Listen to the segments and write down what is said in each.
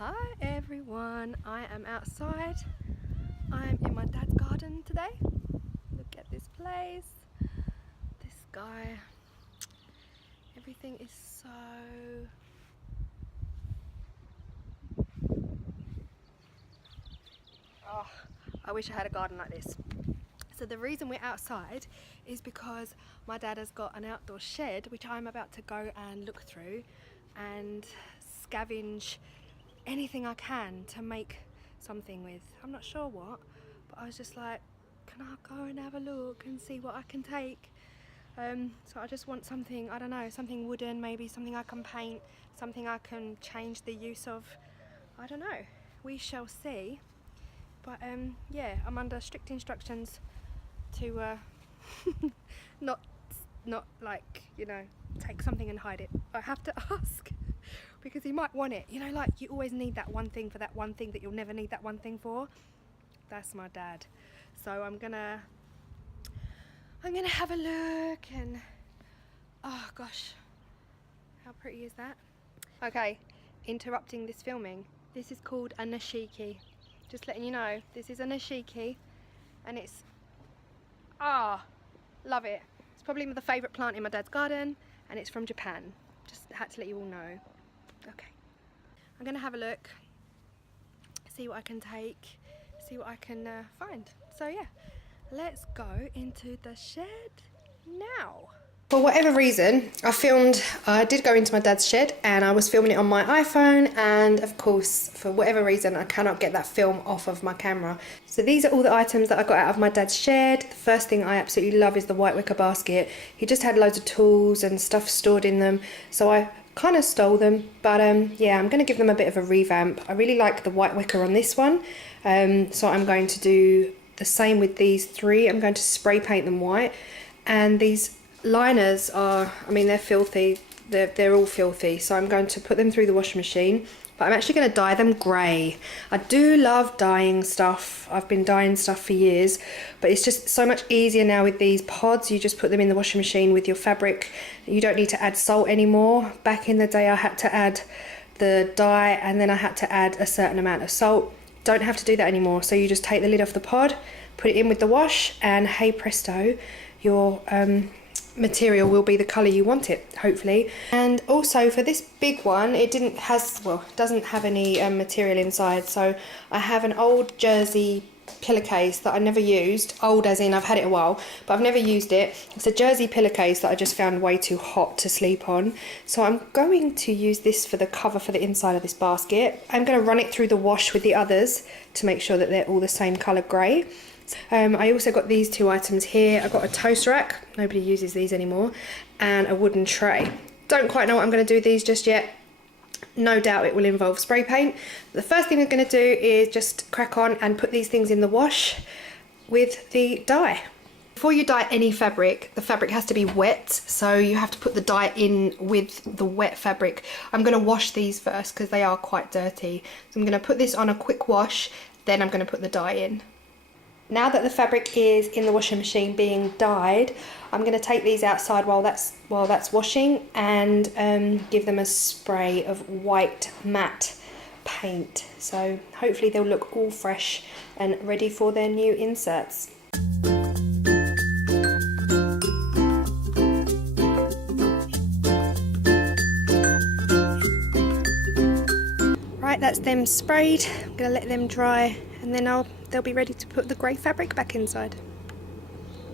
Hi everyone, I am outside. I'm in my dad's garden today. Look at this place, this sky. Everything is so I wish I had a garden like this. So the reason we're outside is because my dad has got an outdoor shed which I'm about to go and look through and scavenge anything I can to make something with. I'm not sure what, but I was just like, can I go and have a look and see what I can take? So I just want something, I don't know, something wooden, maybe something I can paint, something I can change the use of. I don't know, we shall see. But yeah, I'm under strict instructions to not like, you know, take something and hide it. I have to ask because he might want it. You know, like you always need that one thing for that one thing that you'll never need that one thing for. That's my dad. So I'm gonna have a look and oh gosh, how pretty is that? Okay, interrupting this filming. This is called a nashiki. Just letting you know, this is a nashiki and it's, love it. It's probably the favourite plant in my dad's garden and it's from Japan. Just had to let you all know. Okay, I'm gonna have a look, see what I can take, see what I can find. So yeah, let's go into the shed now. For whatever reason, I did go into my dad's shed and I was filming it on my iPhone, and of course, for whatever reason, I cannot get that film off of my camera. So these are all the items that I got out of my dad's shed. The first thing I absolutely love is the white wicker basket. He just had loads of tools and stuff stored in them, so I kind of stole them, but yeah, I'm going to give them a bit of a revamp. I really like the white wicker on this one, so I'm going to do the same with these three. I'm going to spray paint them white, and these liners are, I mean, they're filthy, they're all filthy, so I'm going to put them through the washing machine, but I'm actually going to dye them grey. I do love dyeing stuff. I've been dyeing stuff for years, but it's just so much easier now with these pods. You just put them in the washing machine with your fabric. You don't need to add salt anymore. Back in the day I had to add the dye and then I had to add a certain amount of salt. Don't have to do that anymore, so you just take the lid off the pod, put it in with the wash, and hey presto, your material will be the colour you want it, hopefully. And also for this big one, it doesn't have any material inside, so I have an old jersey pillowcase that I never used. Old as in I've had it a while, but I've never used it. It's a jersey pillowcase that I just found way too hot to sleep on, so I'm going to use this for the cover for the inside of this basket. I'm going to run it through the wash with the others to make sure that they're all the same colour grey. I also got these two items here. I got a toast rack, nobody uses these anymore, and a wooden tray. Don't quite know what I'm going to do with these just yet. No doubt it will involve spray paint. The first thing I'm going to do is just crack on and put these things in the wash with the dye. Before you dye any fabric, the fabric has to be wet, so you have to put the dye in with the wet fabric. I'm going to wash these first because they are quite dirty. So I'm going to put this on a quick wash, then I'm going to put the dye in. Now that the fabric is in the washing machine being dyed, I'm going to take these outside while that's washing and give them a spray of white matte paint. So hopefully they'll look all fresh and ready for their new inserts. Right, that's them sprayed. I'm going to let them dry and then they'll be ready to put the grey fabric back inside.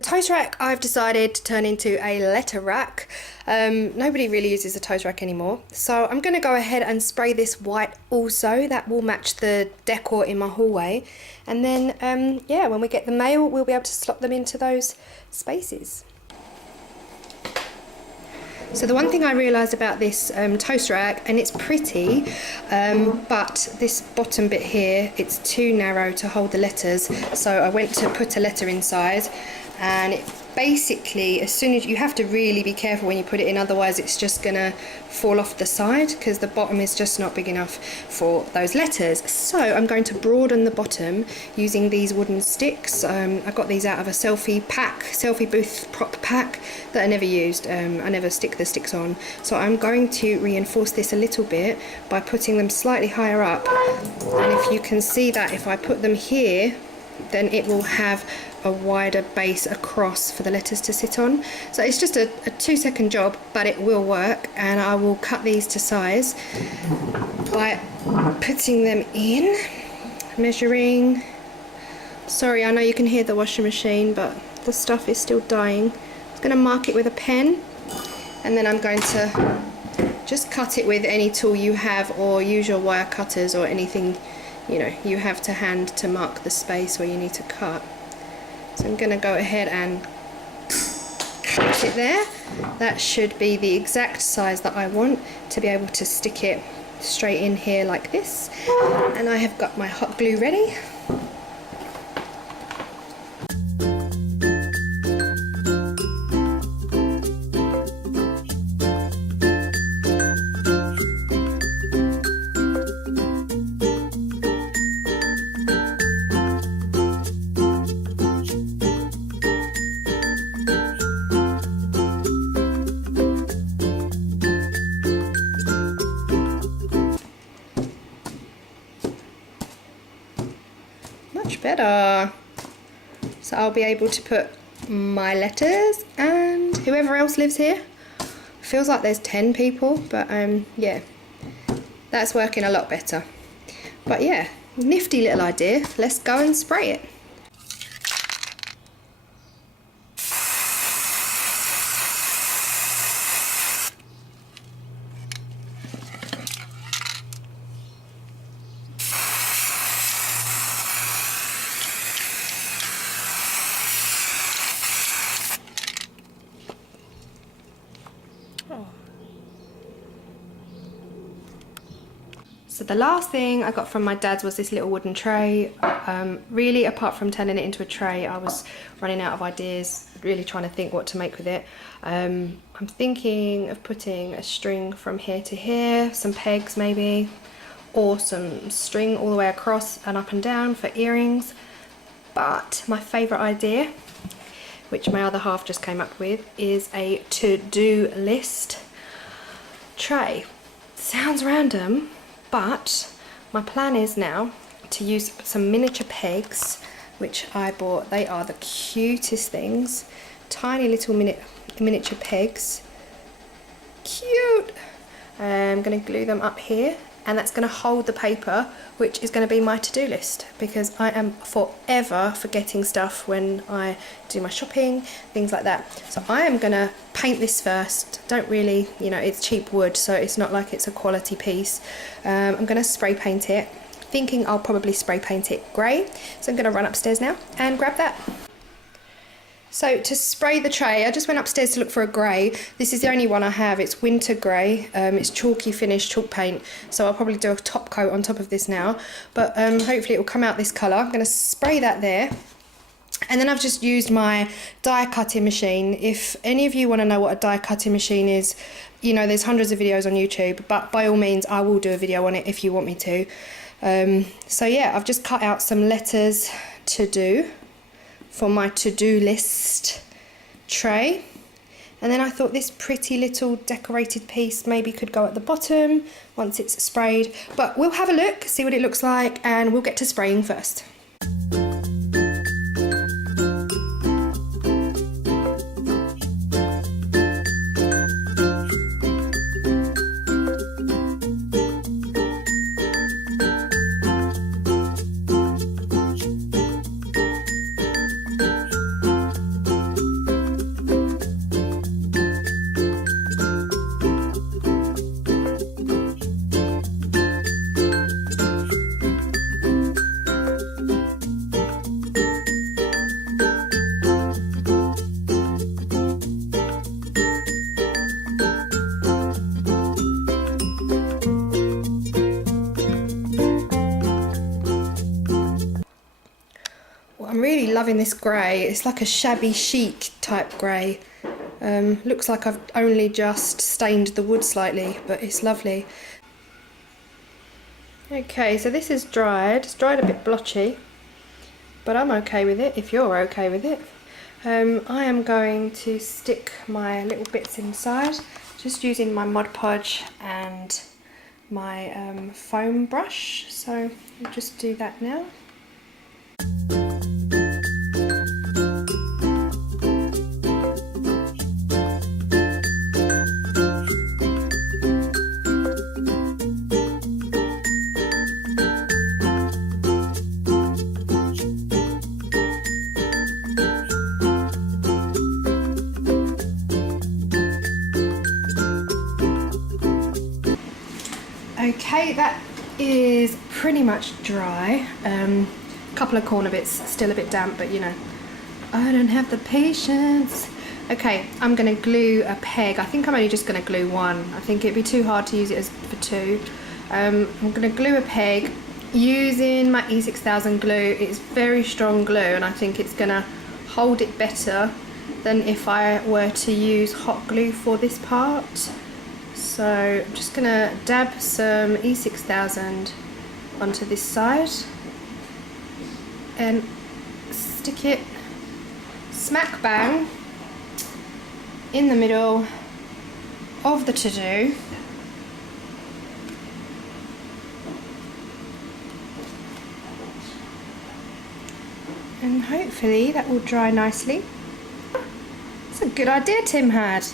Toast rack I've decided to turn into a letter rack. Nobody really uses a toast rack anymore, so I'm going to go ahead and spray this white also. That will match the decor in my hallway, and then yeah, when we get the mail we'll be able to slot them into those spaces. So the one thing I realised about this toast rack, and it's pretty, but this bottom bit here, it's too narrow to hold the letters. So I went to put a letter inside and basically, as soon as you have to really be careful when you put it in, otherwise it's just gonna fall off the side because the bottom is just not big enough for those letters. So I'm going to broaden the bottom using these wooden sticks. I got these out of a selfie booth prop pack that I never used. I never stick the sticks on. So I'm going to reinforce this a little bit by putting them slightly higher up. And if you can see that, if I put them here, then it will have a wider base across for the letters to sit on. So it's just a 2-second job, but it will work, and I will cut these to size by putting them in, measuring. Sorry, I know you can hear the washing machine, but the stuff is still drying. I'm going to mark it with a pen, and then I'm going to just cut it with any tool you have, or use your wire cutters or anything you know you have to hand to mark the space where you need to cut. So I'm going to go ahead and cut it there. That should be the exact size that I want to be able to stick it straight in here like this. And I have got my hot glue ready. Better. So I'll be able to put my letters and whoever else lives here. Feels like there's 10 people, but yeah, that's working a lot better. But yeah, nifty little idea. Let's go and spray it. So the last thing I got from my dad's was this little wooden tray. Really, apart from turning it into a tray, I was running out of ideas, really trying to think what to make with it. I'm thinking of putting a string from here to here, some pegs maybe, or some string all the way across and up and down for earrings. But my favourite idea, which my other half just came up with, is a to-do list tray. Sounds random, but my plan is now to use some miniature pegs, which I bought. They are the cutest things. Tiny little miniature pegs. Cute! I'm going to glue them up here, and that's going to hold the paper, which is going to be my to-do list, because I am forever forgetting stuff when I do my shopping, things like that. So I am going to paint this first. Don't really, you know, it's cheap wood, so it's not like it's a quality piece. I'm going to spray paint it, thinking I'll probably spray paint it grey. So I'm going to run upstairs now and grab that. So to spray the tray, I just went upstairs to look for a grey. This is the only one I have. It's winter grey. It's chalky finish, chalk paint. So I'll probably do a top coat on top of this now. But hopefully it will come out this colour. I'm going to spray that there. And then I've just used my die cutting machine. If any of you want to know what a die cutting machine is, you know, there's hundreds of videos on YouTube. But by all means, I will do a video on it if you want me to. So yeah, I've just cut out some letters to do for my to-do list tray, and then I thought this pretty little decorated piece maybe could go at the bottom once it's sprayed, but we'll have a look, see what it looks like, and we'll get to spraying first. absolutely loving this grey. It's like a shabby chic type grey. Looks like I've only just stained the wood slightly, but it's lovely. Okay, so this is dried. It's dried a bit blotchy, but I'm okay with it if you're okay with it. I am going to stick my little bits inside, just using my Mod Podge and my foam brush. So I'll just do that now. Okay, that is pretty much dry. A couple of corner bits still a bit damp, but you know, I don't have the patience. Okay, I'm gonna glue a peg. I think I'm only just gonna glue one. I think it'd be too hard to use it as for two. I'm gonna glue a peg using my E6000 glue. It's very strong glue, and I think it's gonna hold it better than if I were to use hot glue for this part. So I'm just going to dab some E6000 onto this side and stick it smack bang in the middle of the to-do. And hopefully that will dry nicely. That's a good idea Tim had.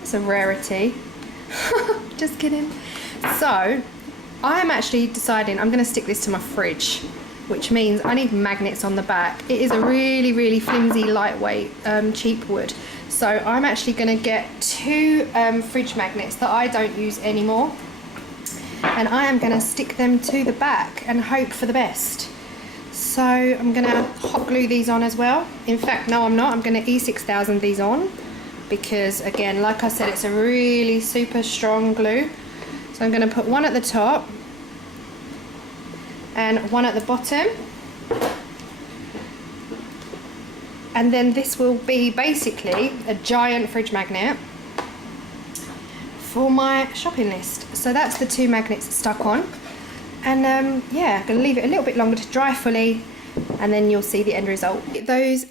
It's a rarity. Just kidding. So I am actually deciding I'm going to stick this to my fridge, which means I need magnets on the back. It is a really flimsy, lightweight, cheap wood. So I'm actually going to get two fridge magnets that I don't use anymore, and I am going to stick them to the back and hope for the best. So I'm going to hot glue these on as well. In fact, no, I'm not. I'm going to E6000 these on, because again, like I said, it's a really super strong glue. So I'm going to put one at the top and one at the bottom, and then this will be basically a giant fridge magnet for my shopping list. So that's the two magnets stuck on, and yeah, I'm going to leave it a little bit longer to dry fully, and then you'll see the end result. Those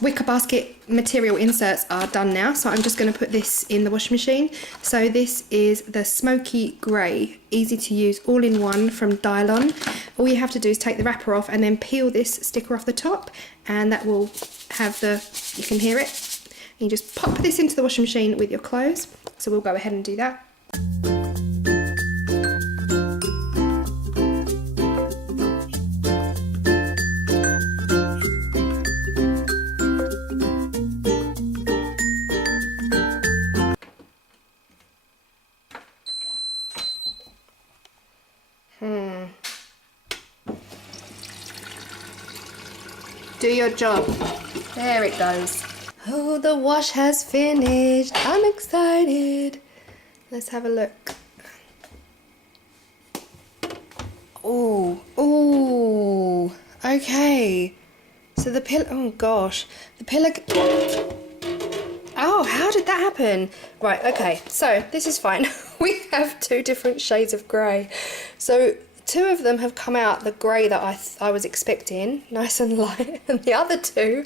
wicker basket material inserts are done now, so I'm just going to put this in the washing machine. So this is the smoky grey, easy to use, all-in-one from Dylon. All you have to do is take the wrapper off and then peel this sticker off the top, and that will have the, you can hear it, and you just pop this into the washing machine with your clothes. So we'll go ahead and do that. Do your job. There it goes. Oh, the wash has finished. I'm excited. Let's have a look. Oh, oh, okay. So the pillow, oh gosh, the pillow. Oh, how did that happen? Right, okay, so this is fine. We have two different shades of grey. So two of them have come out the grey that I was expecting, nice and light, and the other two,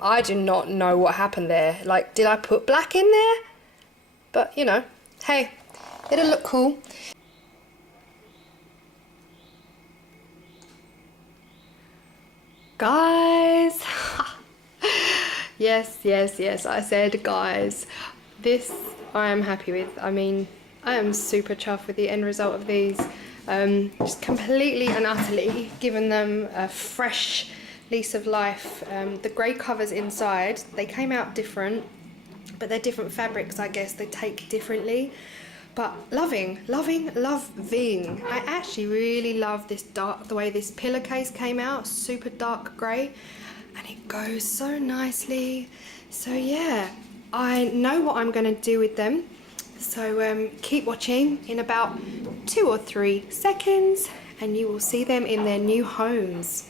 I do not know what happened there. Like, did I put black in there? But, you know, hey, it'll look cool. Guys, yes, I said guys. This I am happy with. I mean, I am super chuffed with the end result of these. Just completely and utterly given them a fresh lease of life. The grey covers inside, they came out different, but they're different fabrics, I guess. They take differently, but loving. I actually really love this dark, the way this pillowcase came out, super dark grey, and it goes so nicely. So yeah, I know what I'm going to do with them. So keep watching. In about 2 or 3 seconds and you will see them in their new homes.